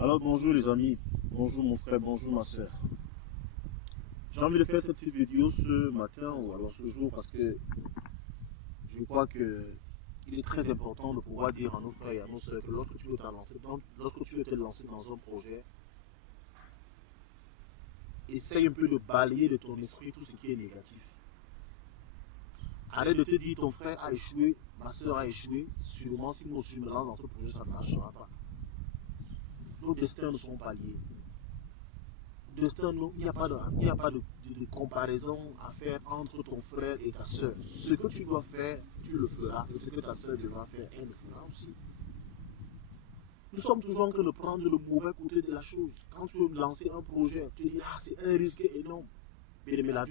Alors bonjour les amis, bonjour mon frère, bonjour ma soeur. J'ai envie de faire cette petite vidéo ce matin ou alors ce jour parce que je crois que il est très important de pouvoir dire à nos frères et à nos soeurs que lorsque tu veux te lancer dans un projet, essaye un peu de balayer de ton esprit tout ce qui est négatif. Arrête de te dire ton frère a échoué, ma soeur a échoué, sûrement si moi aussi je me lance dans ce projet ça ne marchera pas. Nos destins ne sont pas liés. Destin, il n'y a pas, de comparaison à faire entre ton frère et ta soeur. Ce que tu dois faire, tu le feras. Et ce que ta soeur devra faire, elle le fera aussi. Nous sommes toujours en train de prendre le mauvais côté de la chose. Quand tu veux lancer un projet, tu dis, ah, c'est un risque énorme. Mais la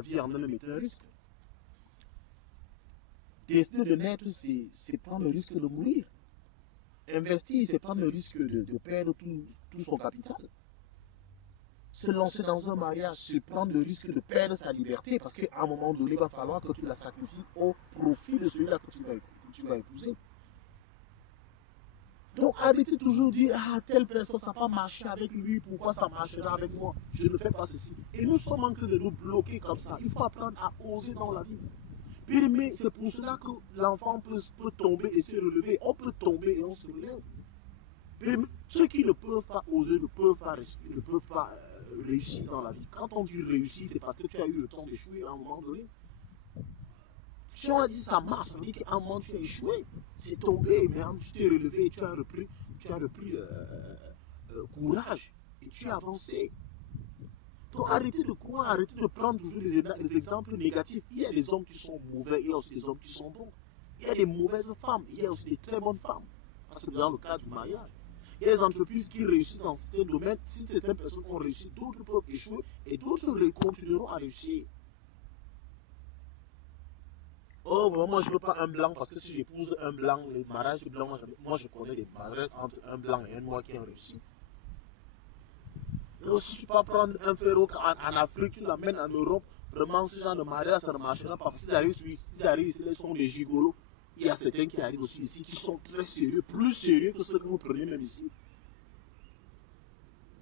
vie en elle-même est un risque. Décider de naître, c'est prendre le risque de mourir. Investir, c'est prendre le risque de perdre tout son capital. Se lancer dans un mariage, c'est prendre le risque de perdre sa liberté parce qu'à un moment donné, il va falloir que tu la sacrifies au profit de celui-là que tu vas épouser. Donc arrêtez toujours de dire, ah, telle personne, ça n'a pas marché avec lui, pourquoi ça marchera avec moi? Je ne fais pas ceci. Et nous sommes en train de nous bloquer comme ça. Il faut apprendre à oser dans la vie. Mais c'est pour cela que l'enfant peut tomber et se relever. On peut tomber et on se relève. Ceux qui ne peuvent pas oser, ne peuvent pas respirer, ne peuvent pas réussir dans la vie. Quand on dit réussir, c'est parce que tu as eu le temps d'échouer à un moment donné. Si on a dit ça marche, ça veut dire qu'à un moment tu as échoué. C'est tombé, mais tu t'es relevé et tu as repris courage et tu as avancé. Donc arrêtez de croire, arrêtez de prendre toujours les exemples négatifs. Il y a des hommes qui sont mauvais, il y a aussi des hommes qui sont bons. Il y a des mauvaises femmes, il y a aussi des très bonnes femmes. Parce que dans le cas du mariage, il y a des entreprises qui réussissent dans certains domaines. Si certaines personnes ont réussi, d'autres peuvent échouer et d'autres continueront à réussir. Oh, moi je ne veux pas un blanc parce que si j'épouse un blanc, les mariages blancs, moi je connais des mariages entre un blanc et un noir qui ont réussi. Et aussi tu peux prendre un frère en Afrique, tu l'amènes en Europe, vraiment ce genre de mariage ça ne marchera pas parce qu'ils arrivent ici, ils sont des gigolos. Il y a certains qui arrivent aussi ici qui sont très sérieux, plus sérieux que ceux que vous prenez même ici.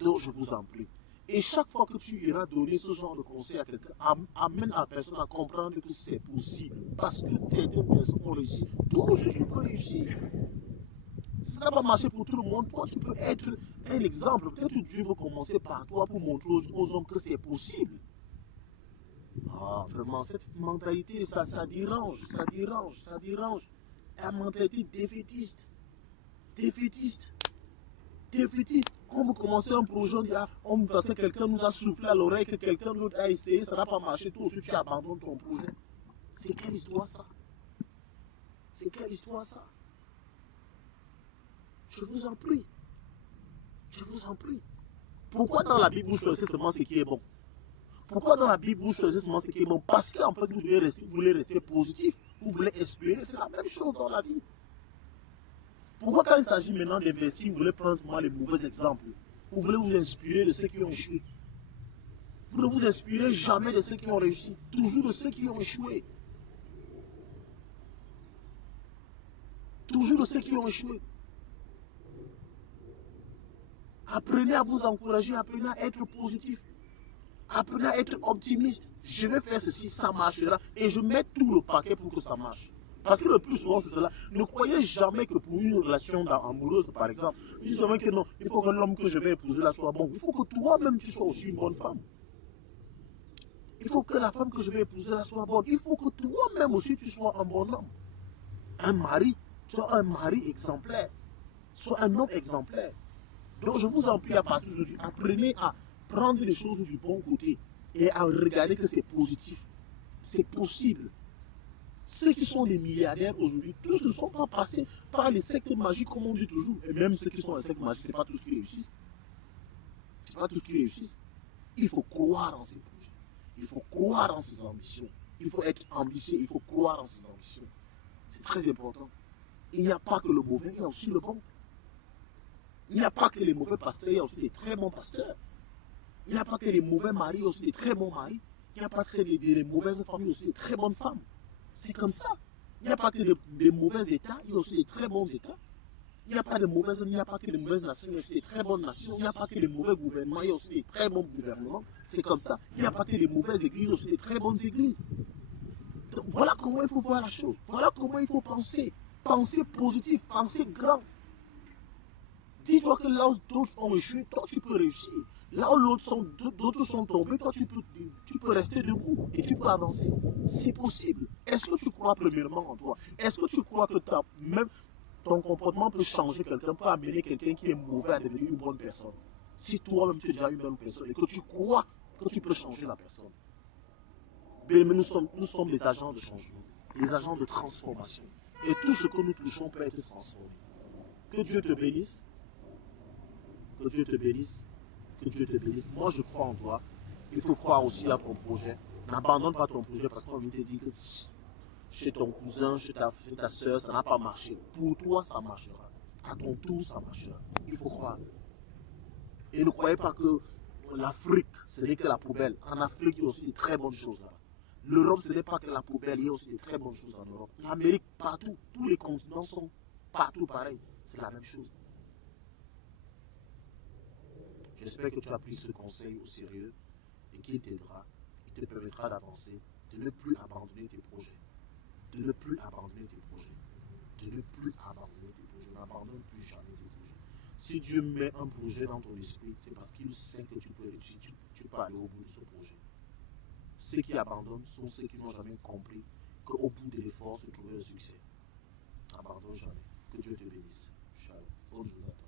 Donc je vous en prie. Et chaque fois que tu iras donner ce genre de conseil à quelqu'un, amène la personne à comprendre que c'est possible. Parce que certaines personnes ont réussi. Toi aussi, tu peux réussir. Ça n'a pas marché pour tout le monde. Toi, tu peux être un exemple. Peut-être que Dieu veut commencer par toi pour montrer aux hommes que c'est possible. Ah, vraiment, cette mentalité, ça dérange, ça dérange, ça dérange. La mentalité défaitiste. Défaitiste. Défaitiste. On veut commencer un projet, on dit, ah, parce que quelqu'un nous a soufflé à l'oreille, que quelqu'un d'autre a essayé, ça n'a pas marché, toi aussi tu abandonnes ton projet. C'est quelle histoire ça? C'est quelle histoire ça? Je vous en prie. Je vous en prie. Pourquoi dans la Bible vous choisissez seulement ce qui est bon? Pourquoi dans la Bible vous choisissez seulement ce qui est bon? Parce qu'en fait vous voulez rester positif, vous voulez espérer, c'est la même chose dans la vie. Pourquoi quand il s'agit maintenant d'investir, vous voulez prendre seulement les mauvais exemples? Vous voulez vous inspirer de ceux qui ont échoué. Vous ne vous inspirez jamais de ceux qui ont réussi, toujours de ceux qui ont échoué. Toujours de ceux qui ont échoué. Apprenez à vous encourager, apprenez à être positif. Apprenez à être optimiste. Je vais faire ceci, ça marchera. Et je mets tout le paquet pour que ça marche. Parce que le plus souvent, c'est cela. Ne croyez jamais que pour une relation amoureuse, par exemple, justement que non, il faut que l'homme que je vais épouser là soit bon. Il faut que toi-même, tu sois aussi une bonne femme. Il faut que la femme que je vais épouser là soit bonne. Il faut que toi-même aussi, tu sois un bon homme. Un mari, sois un mari exemplaire. Sois un homme exemplaire. Donc je vous en prie à partir d'aujourd'hui, apprenez à prendre les choses du bon côté et à regarder que c'est positif. C'est possible. Ceux qui sont des milliardaires aujourd'hui, tous ne sont pas passés par les sectes magiques comme on dit toujours. Et même ceux qui sont dans les sectes magiques, ce n'est pas tous qui réussissent. Ce n'est pas tous qui réussissent. Il faut croire en ces projets. Il faut croire en ses ambitions. Il faut être ambitieux, il faut croire en ses ambitions. C'est très important. Il n'y a pas que le mauvais, il y a aussi le bon. Il n'y a pas que les mauvais pasteurs, il y a aussi des très bons pasteurs. Il n'y a pas que les mauvais maris, il y a aussi des très bons maris. Il n'y a pas que les mauvaises femmes, il y a aussi des très bonnes femmes. C'est comme ça. Il n'y a pas que des mauvais États, il y a aussi des très bons États. Il n'y a pas de mauvaises, il n'y a pas que de mauvaises nations, il y a aussi des très bonnes nations. Il n'y a pas que de mauvais gouvernements, il y a aussi des très bons gouvernements. C'est comme ça. Il n'y a pas que de mauvaises églises, il y a aussi des très bonnes églises. Donc, voilà comment il faut voir la chose. Voilà comment il faut penser. Penser positif, penser grand. Dis-toi que là où d'autres ont échoué, toi tu peux réussir. Là où d'autres sont tombés, toi tu peux rester debout et tu peux avancer. C'est possible. Est-ce que tu crois premièrement en toi? Est-ce que tu crois que même ton comportement peut changer quelqu'un, peut amener quelqu'un qui est mauvais à devenir une bonne personne? Si toi-même tu es déjà une bonne personne et que tu crois que tu peux changer la personne. Mais nous sommes des agents de changement, des agents de transformation. Et tout ce que nous touchons peut être transformé. Que Dieu te bénisse. Que Dieu te bénisse. Que Dieu te bénisse. Moi, je crois en toi. Il faut croire aussi à ton projet. N'abandonne pas ton projet parce qu'on vient te dire que chez ton cousin, chez ta soeur, ça n'a pas marché. Pour toi, ça marchera. À ton tour, ça marchera. Il faut croire. Et ne croyez pas que l'Afrique, ce n'est que la poubelle. En Afrique, il y a aussi de très bonnes choses là-bas. L'Europe, ce n'est pas que la poubelle, il y a aussi de très bonnes choses en Europe. L'Amérique, partout. Tous les continents sont partout pareils. C'est la même chose. J'espère que tu as pris ce conseil au sérieux et qu'il t'aidera, il te permettra d'avancer, de ne plus abandonner tes projets. De ne plus abandonner tes projets. De ne plus abandonner tes projets. N'abandonne plus jamais tes projets. Si Dieu met un projet dans ton esprit, c'est parce qu'il sait que tu peux réussir, tu peux aller au bout de ce projet. Ceux qui abandonnent sont ceux qui n'ont jamais compris qu'au bout de l'effort se trouvait le succès. N'abandonne jamais. Que Dieu te bénisse. Shalom. Bonne journée à toi.